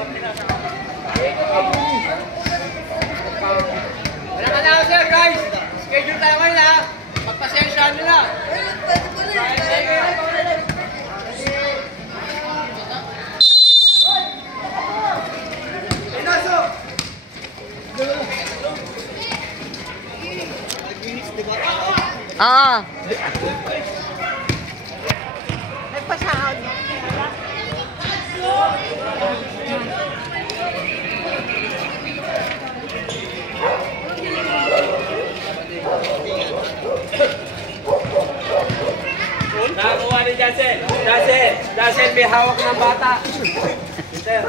Wala ka na, sir, guys. Schedule tayo ngayon, ha. Pagpasensyahan nyo na. Oo. Nagpasahod. Nakakuha ni Jasen. Jasen, may hawak ng bata. Sir.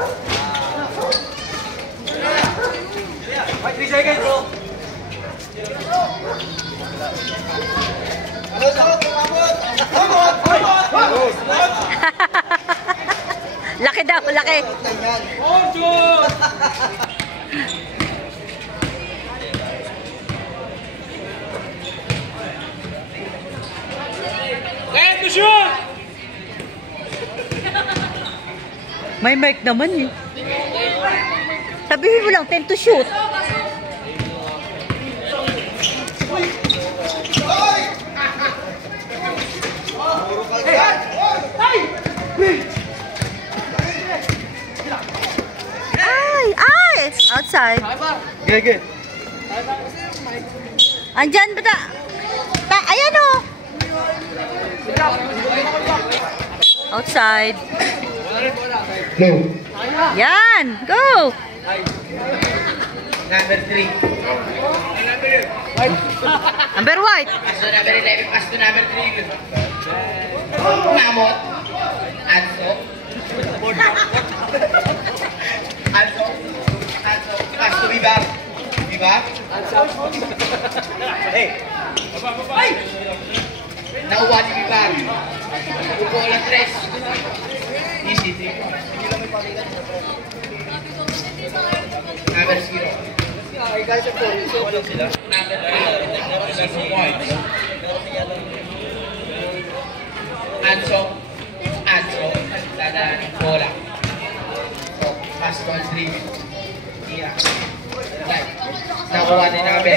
3 seconds, bro. Laki daw, laki. Ready to shoot! May mic naman eh. Sabihin mo lang, 10 to shoot. Ay! Outside. Gege. Andyan ba ta? Ayan o! Outside. Go. Yan! Go! Number 3. Number white. Pass to number 11. Pass to number 3. Mamot. Anso. Anso. Pass to Bibak. Bibak. Hey. Nauwa ni Bibak. Ubola 3. Easy 3. Number 0. Anso. Dadaan ng bola. So, pass to 3. Yeah. Right. Nakuha ni Nabe.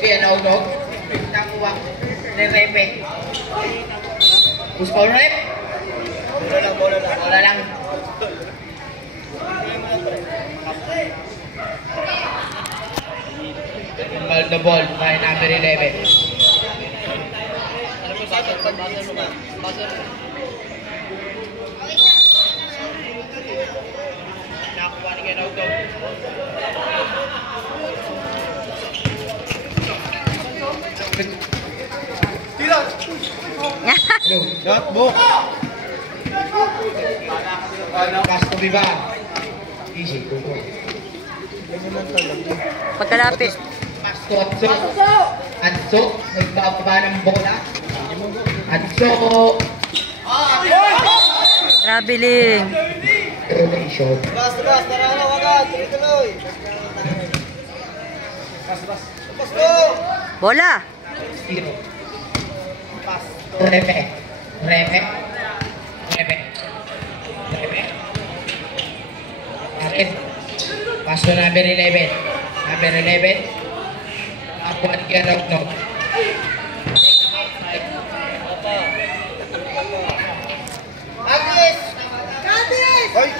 Kaya naulog. Nakuha ni Repe. Push ball rep. Bola lang. Ball the ball by number 11. Nakuha ni Genaudo. Shot book. Pass to Biba. Easy. Pagkalapit. Pass to Anso. Nagbababa ng bola. Anso. Traveling. Rotation. Bas, tara na, wagad. Tuloy. Bas. Bola. Zero. Pass to Repe. Akin. Pass to number 11. Nakuha ni Genaudo. Agis! Hoy!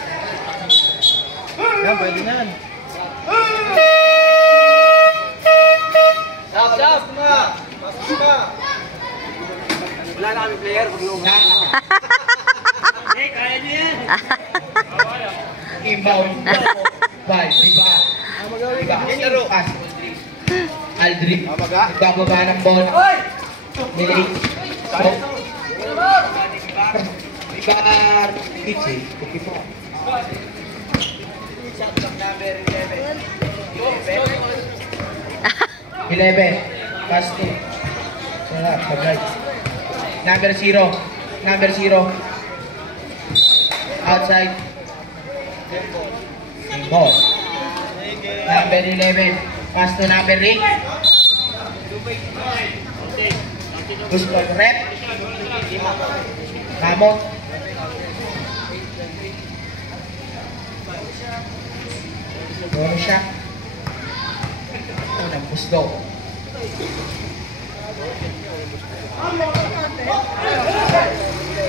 Yan, pwede na yan. Stop! Pasok na! Wala na kami player, maglungan. Kaya niyo yan! Inbound. Ball. Biba. Pass. Aldrin. Nagbababa ng bola. Milik. Biba. Kitsi. 11. Pass to. Number 0. Outside. Ball. Number 11. Pass to number 8. Push ball rep. Mamot. Solo shot. Unang puslo.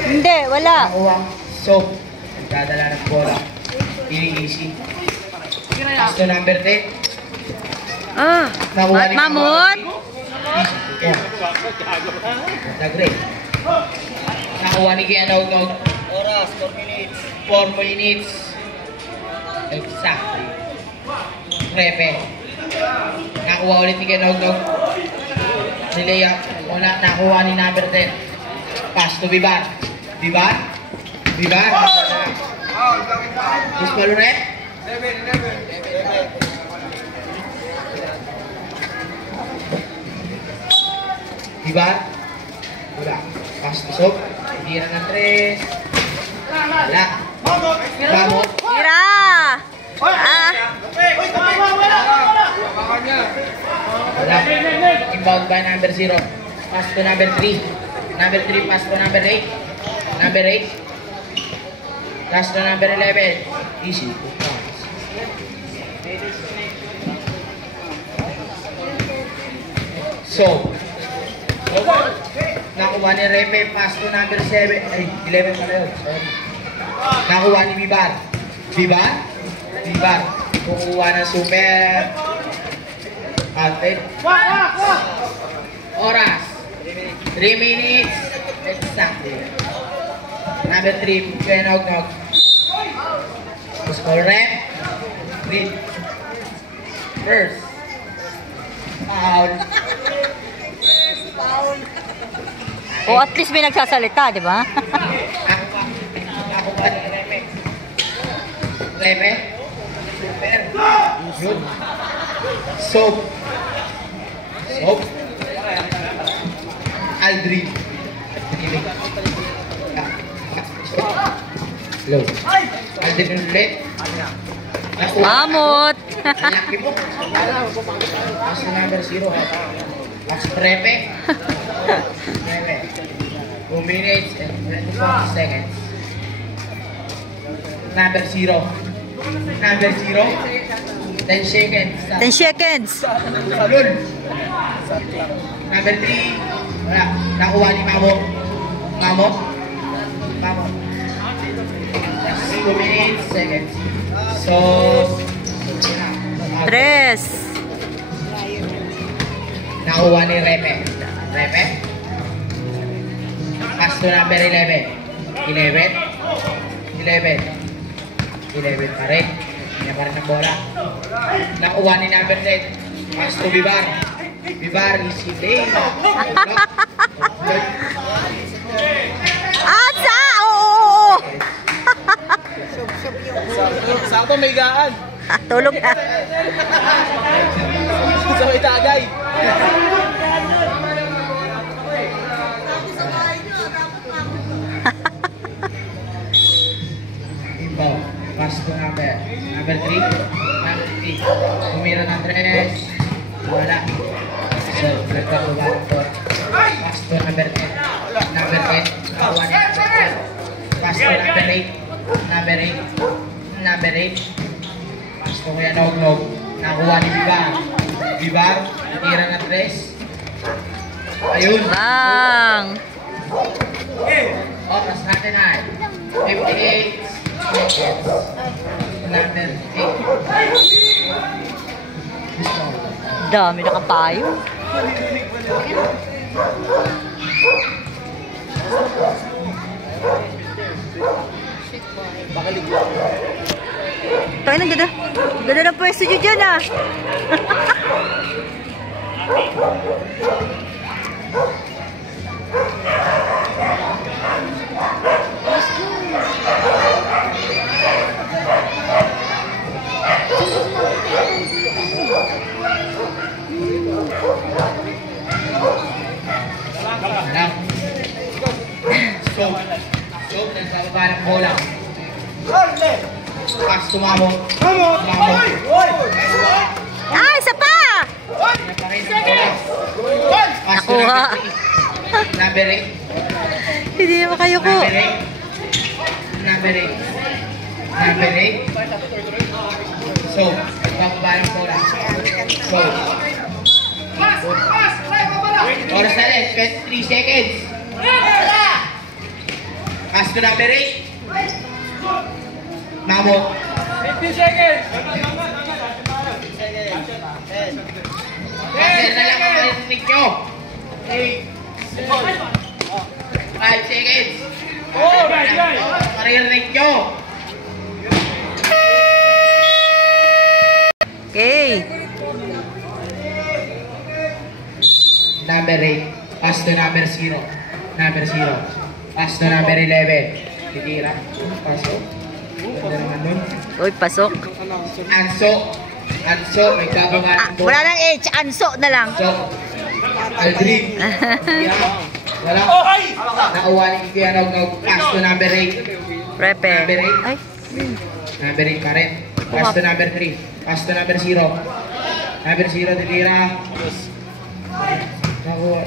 Hindi, wala. Nakuha. So, nagdadala ng bola. Easy. Pasto number 10. Ah, Nakuha ni mamut. Yeah. Nag-break. Nakuha ni Kianognog. Oras, 4 minutes. 4 minutes. Exactly. Repe. Nakuha ulit ni Kianognog. Si Lea. Una, nakuha ni number 10. Pass to Vivar. Vivar. Vivar. Gusto mo ulit? Vivar. Wala. Pass to Sob. Tira ng 3. Wala. Gamot. Tira. Ah, Wala. Inbound by number 0. Pass to number 3. Number 3 pass to number 8. Number 8. Pass to number 11. Easy. So, nakuha ni Repe, pass to number 7. Ay, 11 pala yun. Sorry. Nakuha ni Vivar. Vivar? Vivar. Kukuha ng super. Alfred. Oras. 3 minutes. Exactly. Number 3, Kianognog. Score rep. Green. First. Foul. o at least may nagsasalita, di ba? Ako ba ni Repe? Repe? Super. Good. Soap. Soap. Aldrin. Hello. Aldrin ulit. Mamut. Laki mo. Pass number 0. Pass Repe. Repe. 2 minutes and 24 seconds. Number 0. Number 0. 10 seconds. 10 seconds. Salud. Number 3. Wala. Nakuha ni Mamo. Mamo. Mamo. 2 minutes, seconds. So, 3. nakuha ni Repe. Repe. Pass to number 11. 11. 11. 11 pa rin. Hindi pa rin ang bola. Nakuha ni number 10. Pass to Vivar. Vivar is lane. Asa! Oo! Sakto may gaan. Tulog na. Sa may tagay. Ibaw. Pass to number 3. Number 3. Tumira ng 3. Wala. So, nagkato ba ito? Pass to number 10. Number 10. Nakuha ni number 10. Pass to number 8. Number 8. Number 8. Pass to Kuya Nognog. Nakuha ni Vivar. Vivar. Tira ng 3. Ayun. Bang! Oras natin ay 58 seconds. Number 8. Dami nakapayo. Tayo na, ganda. Ganda ng pwesto nyo dyan, ah. So, nagsababa ng bola. Pass to Mamo. Mamo. Ah, isa pa! Pass to Nakuha. number 8. Hindi naman kayo ko. Number 8. Number 8. Number 8. So, Bababa ng bola. So, oras na rin, 23 seconds. Pass to number 8. Mamo. 50 seconds. Passer na lang ang marinig nyo. 5 seconds. Oh, right. Marinig nyo. Okay. Number 8. Pass to number 0. Number 0. Pass to number 11. Titira. Pasok. Ganda naman nun. Uy, pasok. Anso. Anso. May bababa ng bola. Wala nang H. Anso na lang. Anso. Aldrin. Tira. Wala. Nauwa ni Kuya Nog. Pass to number 8. Prepe. Number 8. Ay. Number 8 pa rin. Pass to number 3. Pass to number 0. Number 0. Titira. Nakuha.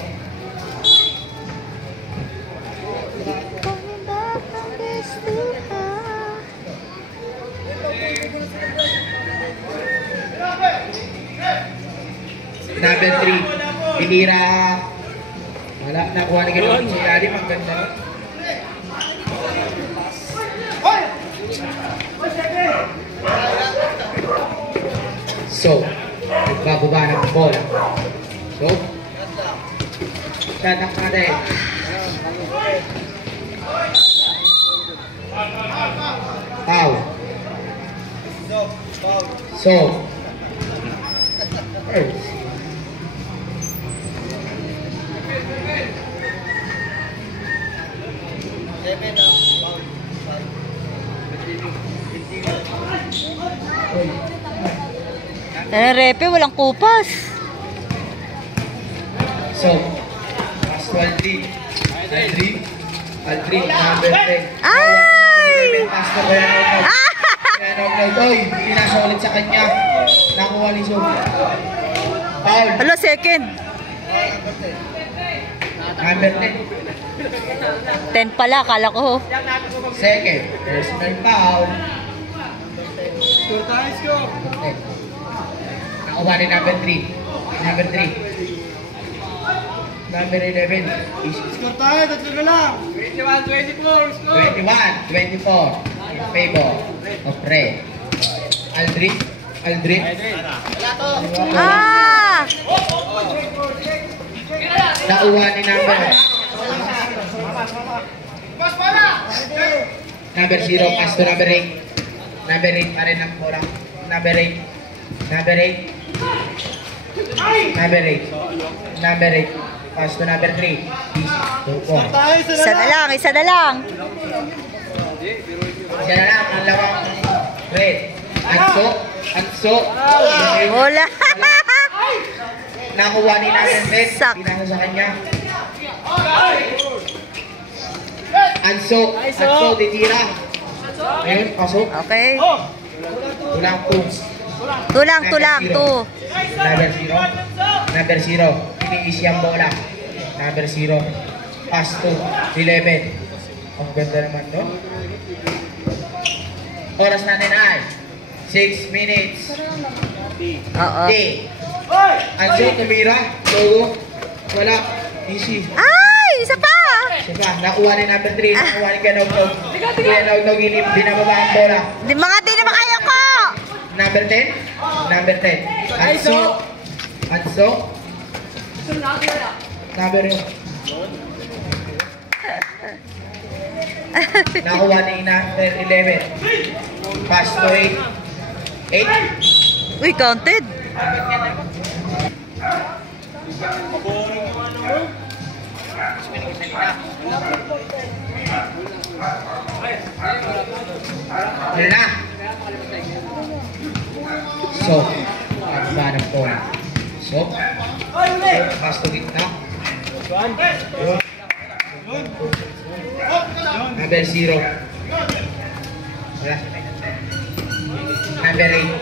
Number 3. Titira. Wala. Nakuha ni Ganun. Si Ali. Maganda. So, nagbababa ng bola. So, tatak natin. Foul. So, Repe, walang kupas. so, pass to Aldrin. Aldrin. Aldrin, number 10. Ay! Pass to Kuya Nog. Kuya Nog, oy, pinasa ulit sa kanya. Nakuha ni Sob. Foul. Hala, second. Number 10. 10 pala, kala ko. Second. Personal foul. Nakuha ni number 3. Number 3. Number 11. Score tayo, tatlo na lang. 21-24, score. 21-24 in favor of Red. Aldrin. Aldrin. Ah! Nauwa ni number. Number 0. Pass to number 8. Number 8 pa rin ang bola. Number 8. Number 8. Number 8. Number 8. Pass to number 3. Isa na lang, isa na lang. Isa na lang, ang lawang Red. Anso. Anso. Wala. Nakuha ni number 10. Sak. Pinasa sa kanya. Anso. Anso, titira. Ayun, pasok. Okay. Tulang 2. Tulang, tulang, 2. Number 0. Number 0. Tiniis yung bola. Number 0. Pass to 11. Ang ganda naman no? Oras natin ay 6 minutes. Oo. D. Anso, tumira. Logo. Wala. Easy. Ay, isa pa. Diba? Nakuha ni number 3. Nakuha ni Ganognog. Ganognog binababa ang bola. Mga di naman kayo ko. Number 10. Number 10. Anso. Anso. Number 1. Nakuha ni number 11. Pass to 8. 8. Uy, counted. Ano na? So, ba ng bola? So, pass to gitna. Number 0. Wala. Number 8.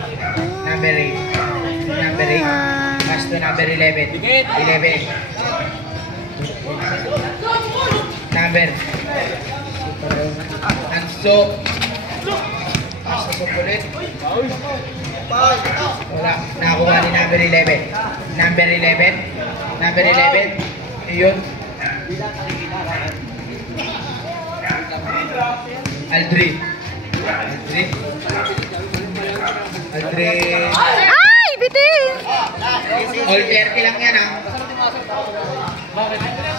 Number 8. Number 8. Pass to number 11. 11. Number. Anso. Pass to ulit. Wala. Nakakuha ni number 11. Number 11. Number 11. Ayun. Aldrin. Aldrin. Aldrin. Ay, bitin! All 30 lang yan, ha?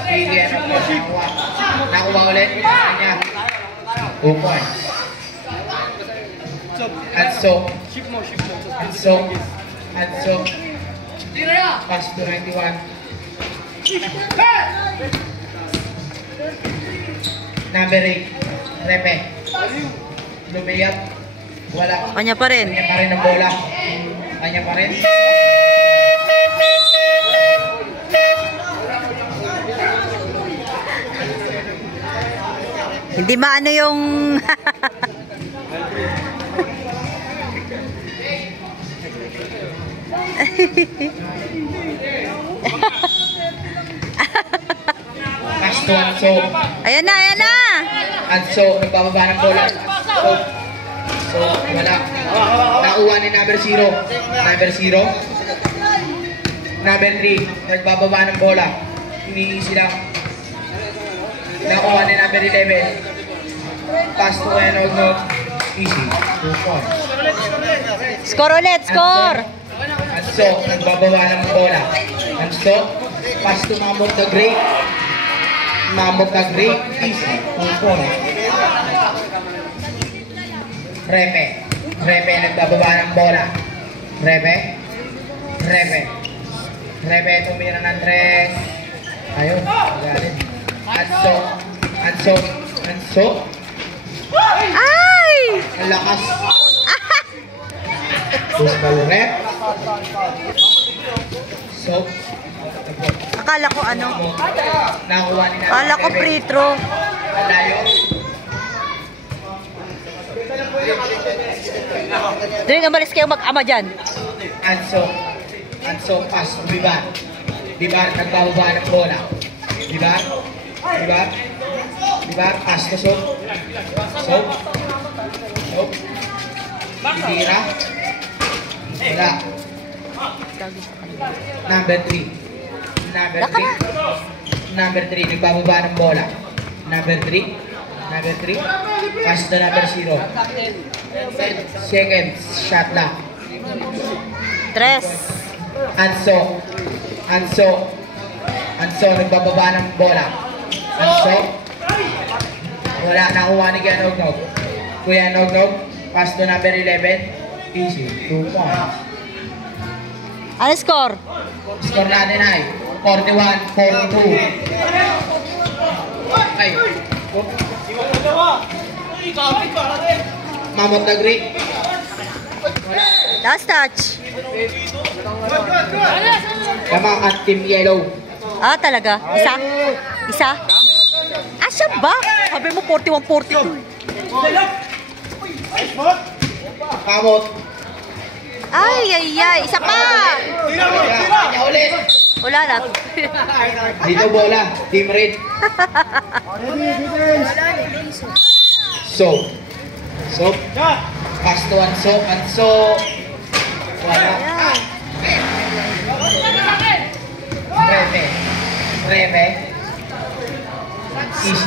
Sige, nakuha. Nakuha ulit. Kanya. 2 points. Anso. Pass to 91. Number 8. Repe. Lumiyap. Wala. Kanya pa rin. Kanya pa rin ang bola. Kanya pa rin. Hindi maano yung... Pass to Anso. Ayan na, ayan na! Anso, nagbababa ng bola. So, wala. Nakuha ni number 0. Number 0. Number 3, nagbababa ng bola. Hiniisi lang. Nakuha ni number 11. Pass to Enog. Easy. 2 points. Score ulit, score! Anso, nagbababa ng bola. Anso, pass to Mamot the Great. Mamot the Great. Easy. 2 points. Repe. Repe, nagbababa ng bola. Repe. Repe. Repe, tumira ng 3. Ayun. Galing. Anso. Anso. Anso. Ay! Ang lakas. Baseball rep. So. Akala ko ano? Nakuha ni Akala ko free throw. Ang layo. Dali, umalis kayo mag-ama dyan. Anso. Anso, pass. Bibar. Bibar, nagbababa ng bola. Bibar. Bibar. Bibar, pass to Soap. Soap. Soap. Bibira. Wala. Number 3. Number 3. Number 3, nagbababa ng bola. Number 3. Number 3. Pass to number 0. Second, shot lang. 3. Anso. Anso. Anso, nagbababa ng bola. Anso. Wala, nakuha ni Kuya Nognog. Kuya Nognog, pass to number 11. Easy, 2 points. Ano score? Score natin ay 41-42. Ay. Mamot na Greek. Last touch. Tama at Team Yellow. Ah, talaga? Isa? Isa? Ah, siya ba? Sabi mo 41-42. Mamot. Ay, ay, ay. Isa pa! Kanya ulit. Wala na. Dito bola. Team Red. So. So. Pass to Anso. Anso. Wala. Rebe. Rebe. Easy.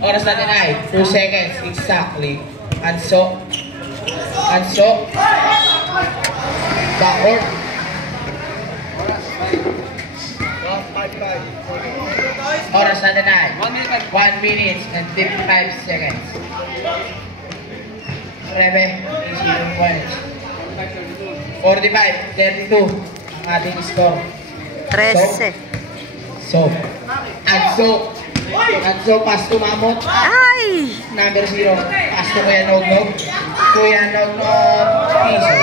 Oras natin ay 2 seconds exactly. Anso. Anso. Backward. Oras natin ay 1 minute and 55 seconds. Rebe. Easy yung points. 45-32 ang ating score. 13. So. Anso. Anso, pass to Mamot. Ay! Number 0. Pass to Kuya Nognog. Kuya Nognog. Easy.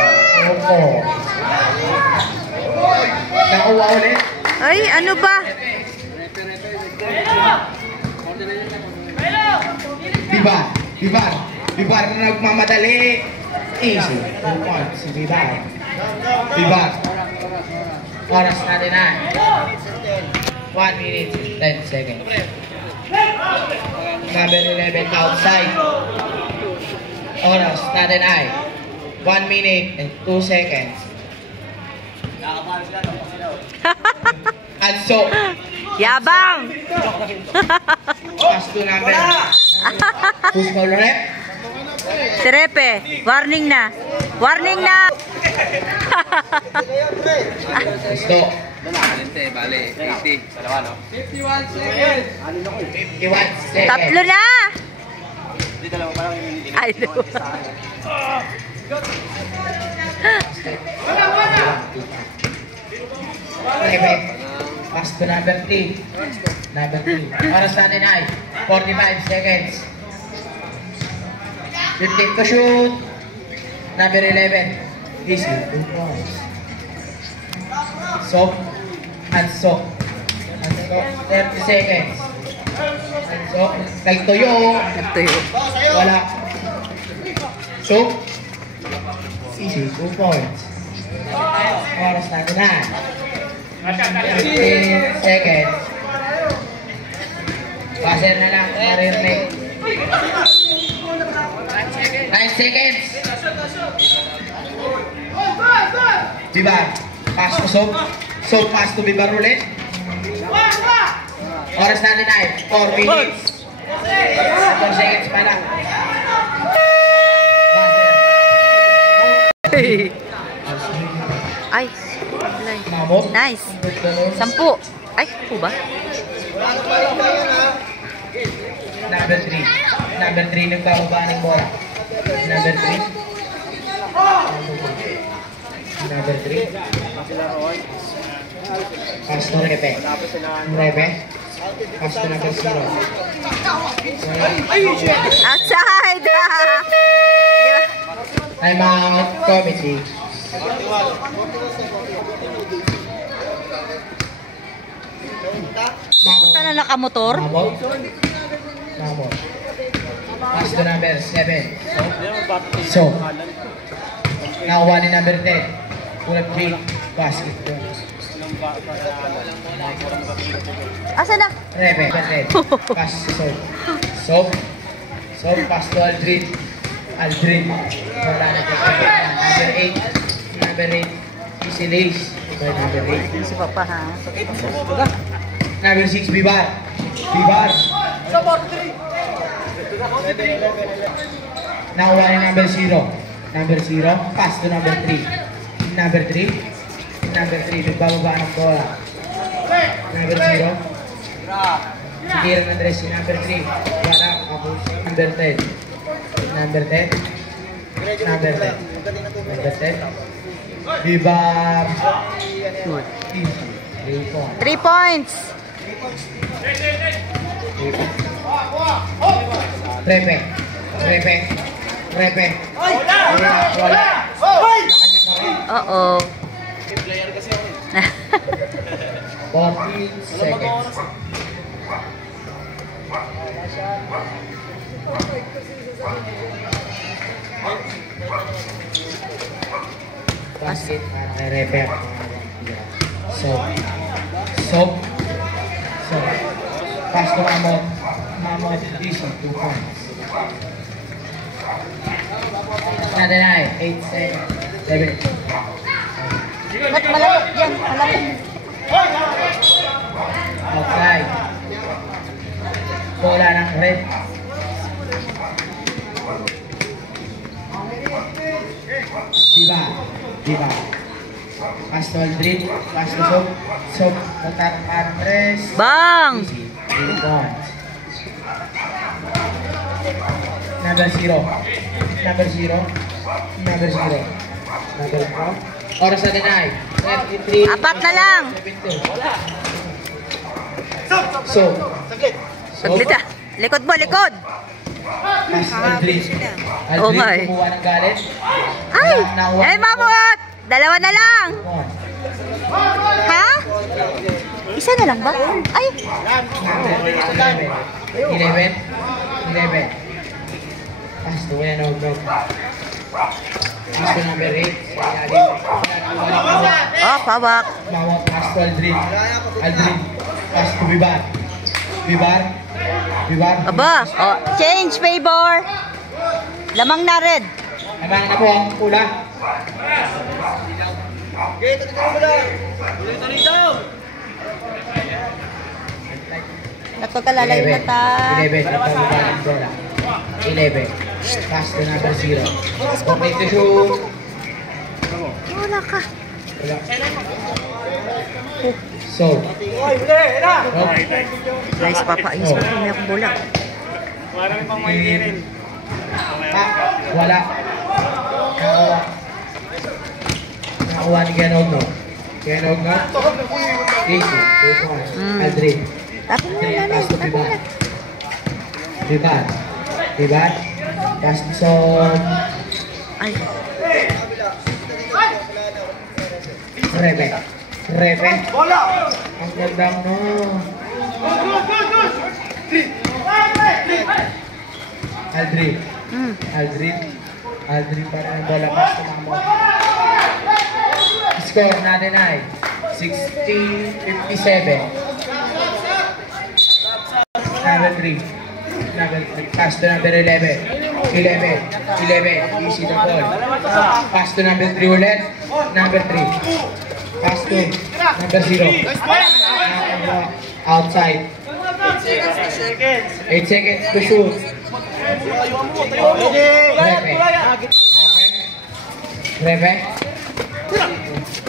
4. Nakuha ulit. Ay, ano ba? Bibar. Bibar. Bibar na nagmamadali. Easy. 2 points. Si Bibar. Bibar. Oras natin ay 1 minute 10 seconds. number 11 outside. Oras natin ay 1 minute and 2 seconds. Also, Yabang! pass to number. Who's call rep? Si Repe, warning na. Warning na! Gusto. Bale, 80. Dalawa, no? 51 seconds. Tatlo na! Hindi dalawa pa lang yung Ay, no. Pass to number 3. Number 3. Oras natin ay 45 seconds. 15 to shoot. Number 11. Easy. 2 points. Soak. And soak. And soak. 30 seconds. And soak. Nagtuyo. Nagtuyo. Wala. Soak. Easy. 2 points. Oras natin na. 15 seconds. Passer na lang. Marirne. 9 seconds. Bibar. Pass to Soap. Soap pass to Bibar ulit. Oras natin ay 4 minutes. 4 seconds pa lang. Ay, Mamot. nice. 10. Ay, po ba? Number 3. Number 3 nagbababa ng bola. Number 3. Number 3. Pass to Repe. Repe. Pass to number 0. Outside! Time out committee. Punta na nakamotor. Mamot. Mamot. Pass to number 7. So. Nakuha ni number 10. Pull-up kick. Basket. Asa na? Repe. Pass to Soap. Soap. Soap. Pass to Aldrin. Aldrin. Wala na. Number 8. Number 8. Easy lace. By number 8. Si Papa, ha? Number 6. Bibar. Bibar. Nakuha ni number 0. Number 0. Pass to number 3. Number 3. Number 3. Nagbababa ng bola. Number 0. Sige ang address si number 3. Wala. Ako. Number 10. Number 10. Number 10. Number 10. Bibar. 3 points. Repe. Repe. Repe. Wala. Oo. 14 seconds. Basket para kay Repe. Soap. Soap. Soap. Pass to Mamot. Mamot. This one. 2 points. Natin ay 8 seconds. 7. Ba't malapit yan? Malapit. Outside. Bola ng red. Diba? Diba? Pass to Aldrin. Pass to Soap. Soap. Magtatang press. Bang! Easy. 3 points. Number 0. Number 0. Number 0. Number 4. Oras natin ay 33. 4 na lang. So. Saglit ah. Likod mo, likod. Pass Aldrin. Oh my. Aldrin kumuha ng galit. Ay! Ay, Mamot! Dalawa na lang. Ha? Isa na lang ba? Ay! 11. Pass to win and out. Pass to number 8. Oh, pawak. Mamot. Pass to Aldrin. Aldrin. Pass to Bibar. Bibar. Bibar. Aba, oh, change favor. Lamang na red. Lamang na po ang pula. Nato ka lalayo na ta. 11. Nagpapaba ng bola. 11. Pass to number 0. Okay to shoot. Wala ka. Wala. So. Guys, papaayos ko kung may akong bola. Wala. Nakakuha ni Genog, no? Genog, no? Easy. 2 points. Aldrin. Tapos na lang, Pass to tapos Bibar. na. Bibar. Bibar. Pass to Son. Ay, Rebe. Rebe. Ang gandang, no? Aldrin. Aldrin. Aldrin para ng bola. Pass to Mamo. Score natin ay 16-57. Number 3. Number 3. Pass to number 11. 11. Easy the ball. Pass to number 3 ulit. Number 3. Pass to number 0. Outside. 8 seconds to shoot. Rebe.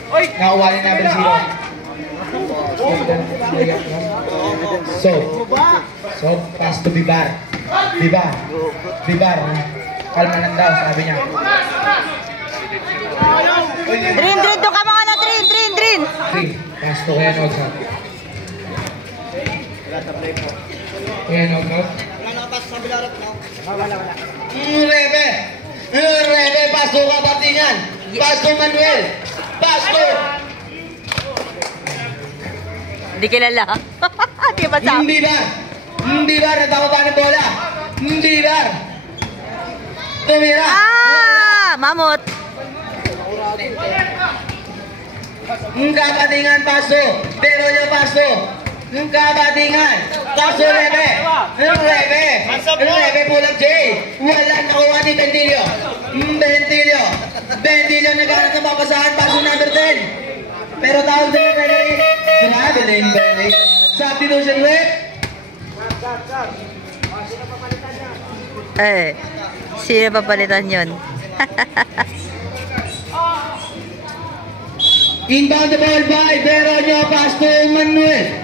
Nakuha ni number 0. So, pass to Bibar. Bibar. Kalma lang daw, sabi niya. Drin, doon ka mga na, Drin. 3. Pass to Kuya Nog. Kuya Nog. Rebe, pass to Kabatingan. Pass to Manuel. Pass to Hindi kilala. Di ba sa? Bibar, nagpapaba ng bola. Bibar. Tumira. Mamot. Kabatingan, paso. Pero niya paso. Kabatingan. Paso, Rebe. Rebe, pulang J. Wala nakuha ni Bentilio. Bentilio naghanap ng papasahan. Paso number 10. Pero tawag din na rin. Grabe na yung Bentilio. Substitution rep. Sino papalitan yun? Inbound the ball by Veronio, pass to Manuel.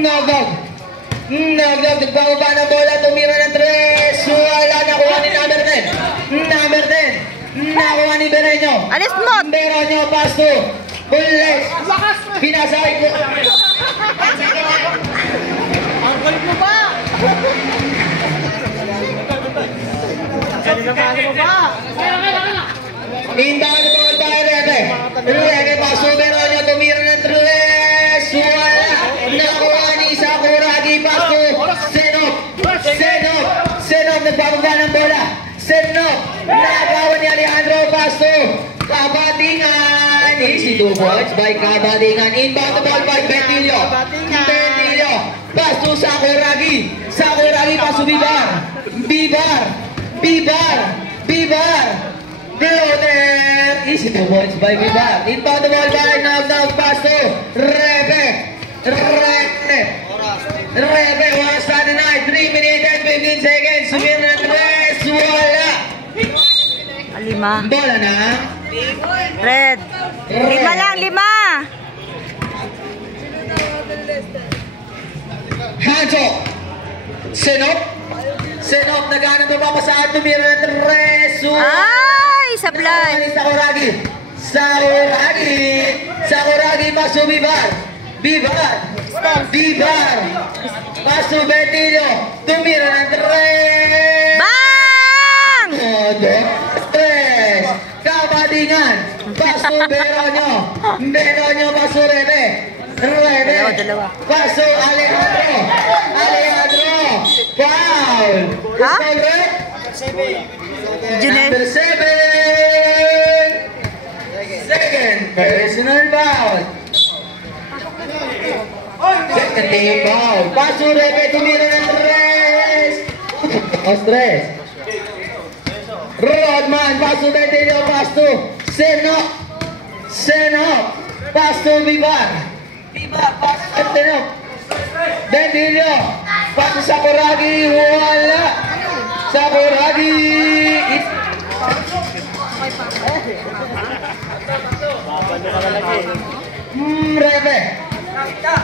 Nagag. Nagbababa ng bola, tumira ng 3. Wala, nakuha ni number 10. Nakuha ni Veronio. Alis mo! Veronio, pass to Bulles. Pinasay ko. Ang galit mo ba? Inbound the ball by Rebe. Rebe, pass to Veronio, tumira ng 3. Wala, nakuha ni Sakuragi, pass to Senop, nagbababa ng bola. Senop, nagawa ni Alejandro, pass to Kabatingan. Easy 2 points by Kabatingan. Inbound the ball by Bentilio. Pass to Sakuragi, pass to Bibar. Deoner. Easy 2 points by Bibar. Inbound the ball by Nagdag, pass to Rebe. Oras na din ay 3 minutes and 15 seconds. Sumira ng 3. Wala. 5. Bola na. Red. 5 lang, 5. Hancho. Senop, naghanap ng papasahan. Tumira ng 3. Ay, sablay. Sakuragi, pass to Bibar. Pass to Bentilio. Tumira ng 3. Bang! 3. Kabatingan. Pass to Veronio, pass to Rebe. Dalawa. Pass to Alejandro. Foul. Ha? Foul, right? Junel. Number 7. Second personal foul. Second team foul. Pass to Rebe, tumira ng 3. Ostres. Rodman, pass to Bentillo, pass to Senok. Senok, pass to Vivar. Vivar, pass to Senok. Bentillo, pass to Sakuragi, wala. Sakuragi.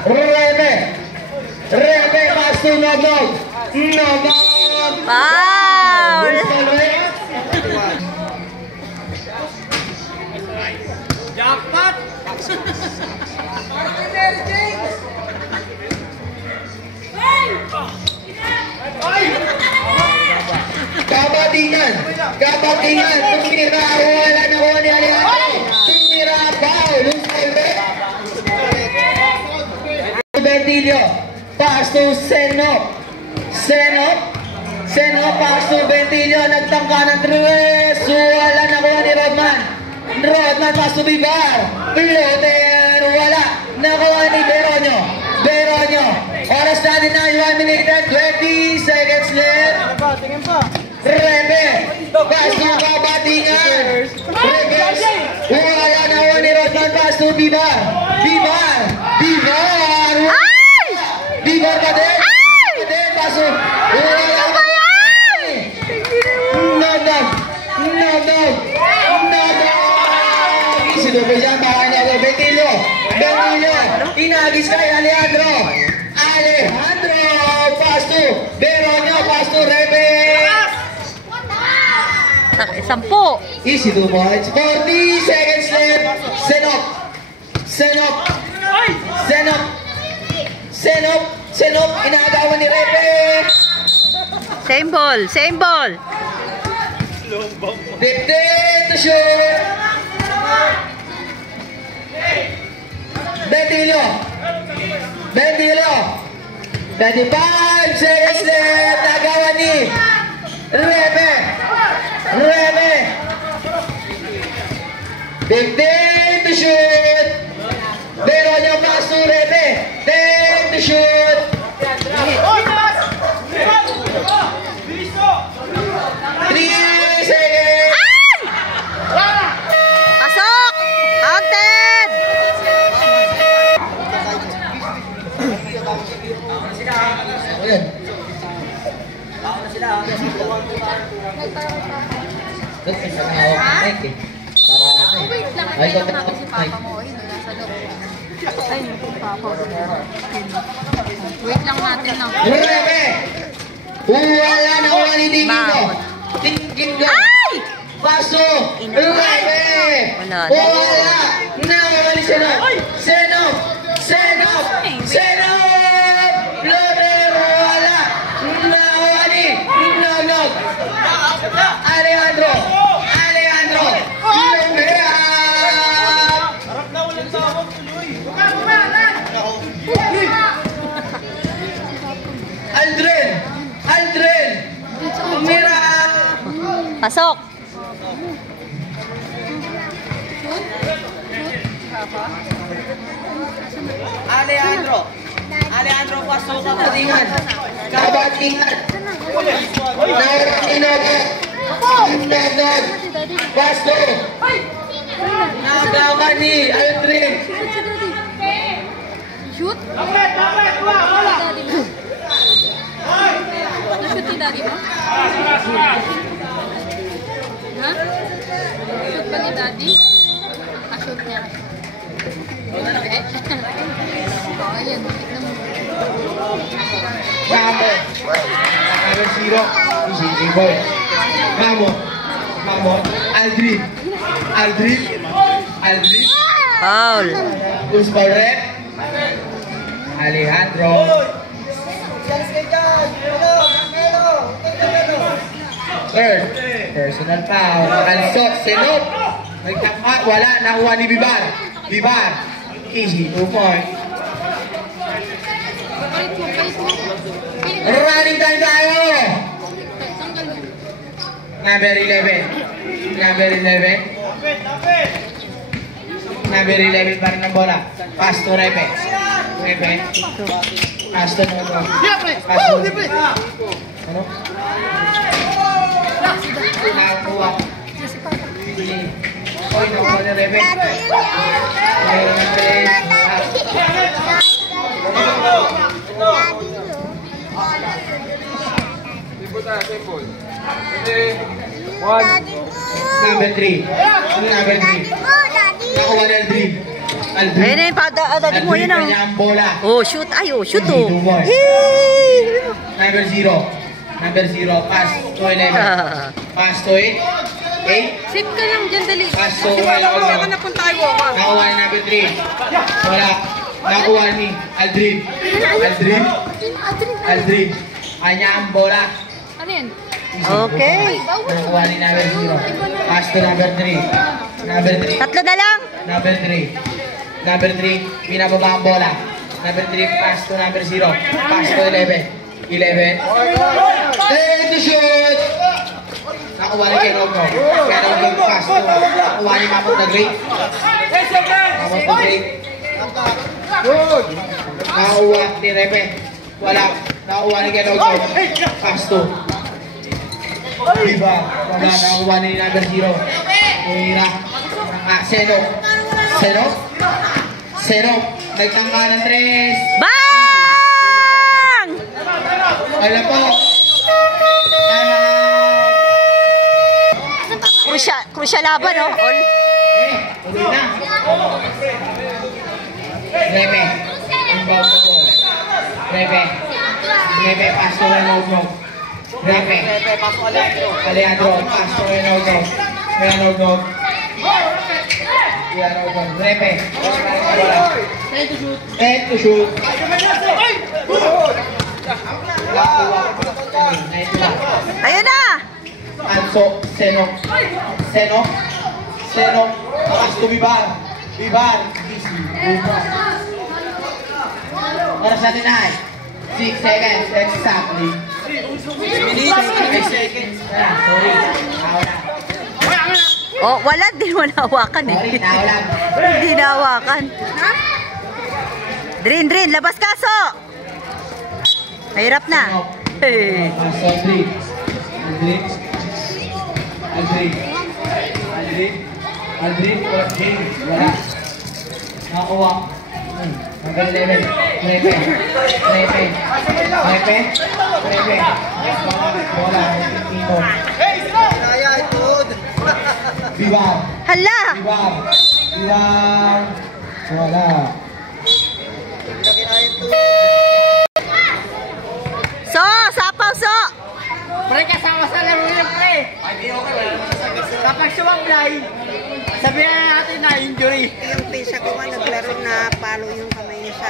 Rebe. Rebe, pass to Nognog. Nognog. Foul! Jackpot! Kabatingan, tumira, wala na ko ni Alejandro. Tumira, foul, loose ball red. Bentillo, pass to Senok. Senok, pass to Bentillo, nagtangka ng 3. Wala na ko ni Rodman. Rodman, pass to Vivar. Floater, wala. Nakuha ni Beronio. Oras natin na 1 minute and 20 seconds left. Rebe, pass to Kabatingan. Reverse, wala na ko ni Rodman, pass to Vivar. Ay! Vivar ka din. Pass to, wala ka din. Nognog. Sinubo siya, baka niya ako. Bentillo, inagis kay Alejandro, pass to Beronio, pass to Rebe. 10. Easy 2 points, 40 seconds left. Senok, inagawan ni Rebe. Same ball. 15 to shoot. Bentillo. 35 seconds left. Nagawan ni Rebe. 15 to shoot. Beronio, pass to Rebe. 10 to shoot. 3 seconds. Pasok! Counted! Ayan. Wait lang, tayo natin si Papa mo. Ayun, nasa loob. Ay, si Papa. Wait lang natin lang. Rebe! Wala na wala ni Tingin ko. Ay! Paso! Rebe! Wala. Wala! Nawala ni Senok! Loder! Wala! Nawala ni Nognog! Alejandro! Lumea! Aldrin! Umira! Pasok! Alejandro, pasok ka Kabatingan! Nognog! Pasto! Nagawa ni Aldrin! Shoot? Daddy mo? Na-shoot si Daddy mo? Ha? Shoot ba ni Daddy? Shoot niya. Ayan, tignan mo. Vamo! Number 0, CJ Boy. Vamo! Aldrin! Foul! Who's ball rep? Alejandro! Third, personal foul. Ansot, Senok. Nagtama, wala. Nakuha ni Vivar. Easy, 2 point. Running time tayo! Number 11 pa rin ang bola. Pass to Rebe. Repe. Aston Ogo. Aston. Ano? Nakakuha. Oy, nakuha ni Repe. Mayroon ng tres. Number 3. Number 3. Nakuha ni Aldrin. Aldrin. Ayun na yung daddy mo, yun Aldrin, kanya ang bola. Oh, shoot. Ay, oh, shoot oh. Number 0. Number 0. Pass to 11. Pass to 8. Sip ka lang dyan, dali. Pass to 11. Nakuha ni number 3. Wala. Nakuha ni Aldrin. Aldrin. Aldrin. Kanya ang bola. Ano yan? Okay. Nakuha ni number 0. Pass to number 3. Number 3. Tatlo na lang. Number 3. Number 3. Pinababa ang bola. Number 3. Pass to number 0. Pass to 11. 11. Hey, to shoot! Nakuha ni Kenogno. Kenogno pass to. Nakuha ni Mamot na Great. Mamot na Great. Nakuha ni Repe. Wala. Nakuha ni Kenogno. Pass to. Diba? Wala. Nakuha ni number 0. Kuhira. Senok. Senok. Senok. Nagtangka ng tres. Bang! Alam po. Crucial laban, no? All. Ulit na. Repe. Inbound the ball. Repe. Repe. Pass to Renogno. Repe. Alejandro. Pass to Renogno. Renogno. Repe. Head to shoot. Ayun na! Anso, Senok. Senok. Senok. Pass to Vivar. Vivar. Easy. Oras natin ay 6 seconds exactly. 6 seconds. Sorry. Nawala. Oh, wala din mo nahawakan eh. Sorry, nawala. Hindi nahawakan. Drin, labas kaso! Mahirap na. Hey. Pass Aldrin. Aldrin. Aldrin. Aldrin. Aldrin. Wala. Nakakuha. Number 11. Repe. Repe. Repe. Repe. Bola. Tito. Vivar. Hala! Vivar. Vivar. Wala. So, sapaw so! Pre, kasama sa laro niya, pre. Kapag sumablay, sabihin na natin na injury. Yung pisa ko nga naglaro na palo yung kamay niya sa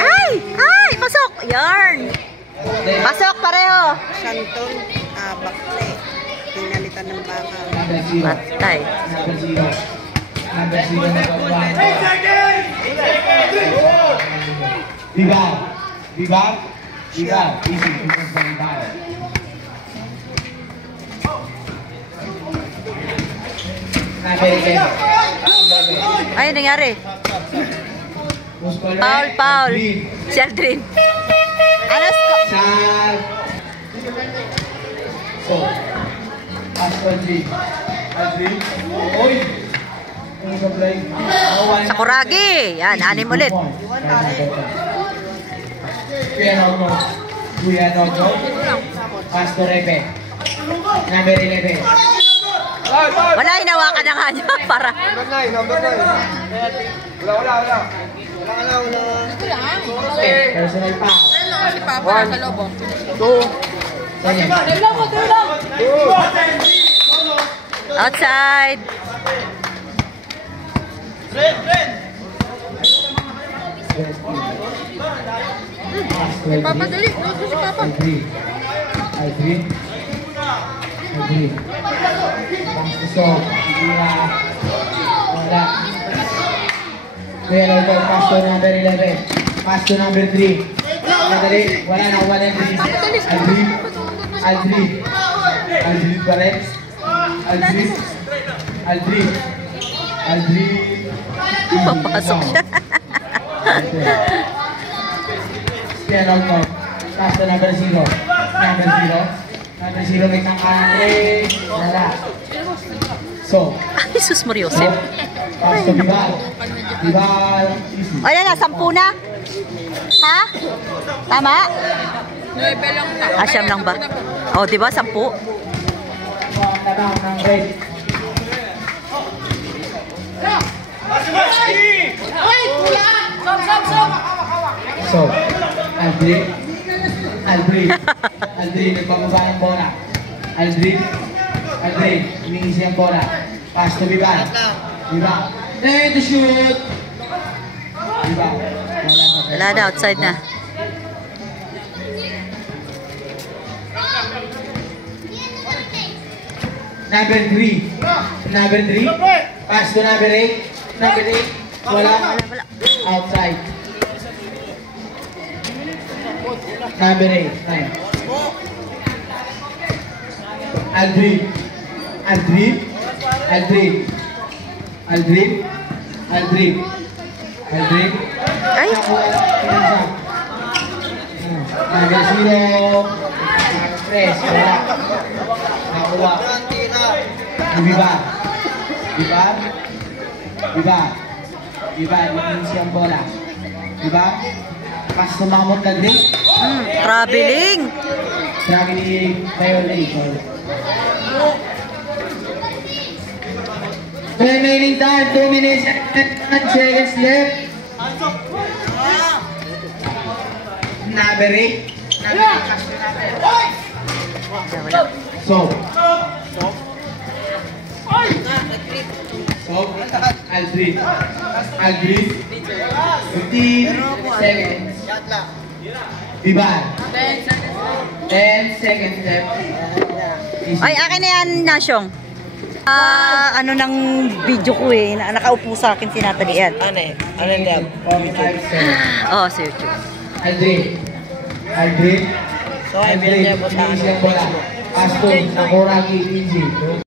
Ay! Ay! Pasok! Yarn! Pasok pareho! Santon, bakle. Pinalitan ng baka. Number 0. Patay. Number 0. Number 0. Vivar. Vivar. Vivar. Easy. Vivar. Ay, nangyari. Paul. Si Aldrin. Ano sko? Sal. So. Aldrin. Aldrin. Oy. Sakuragi. Yan, 6 ulit. Kuya Nojo. Pastor Repe. Number 11. Wala, hinawakan na nga niya para... Personal foul. Si Papa nasa lobo. Outside. Papa, dali. Lobo si Papa. Aldrin. So, wala. Kuya Nojo, pass to number 11. Pass to number 3. Madali, wala na, wala na. Aldrin. Aldrin. Aldrin pa rin. Aldrin. Aldrin. Aldrin. Papasok siya. Kaya out no. Pass to number 0. Number 0 may kangkanan rin. Wala. So. Ay, Jesus Mariosep. Pass to Bibal. Bibal. O yan na, 10 na. Ha? Tama? 9 lang ta. Siyam lang ba? O, di ba? 10? Tanang ng red. So, Aldrin, nagbababa ng bola. Aldrin, humingi ang bola. Pass to Bibal. There to shoot. Bibal. Wala na, outside na. Number 3. Pass to number 8. Wala. Outside. Number 8. Aldrin. Ay! Number 0. Press. Wala. Nakuha. Bibal, yung siyang bola. Bibal, pas sumamot ka din. Traveling! Violation. Remaining time, 2 minutes and 10 seconds left. Number 8. So, Aldrin. 15 seconds. Bibal. 10 seconds left. Ay, akin na yan, Nasyong. Ano ng video ko eh, nakaupo sa akin si Natalie yan. Ano yan? 45 seconds. Oo, sa YouTube. Aldrin. So, ay, Aldrin. Hindi siyang bola. Pastor, Sakuragi, Easy.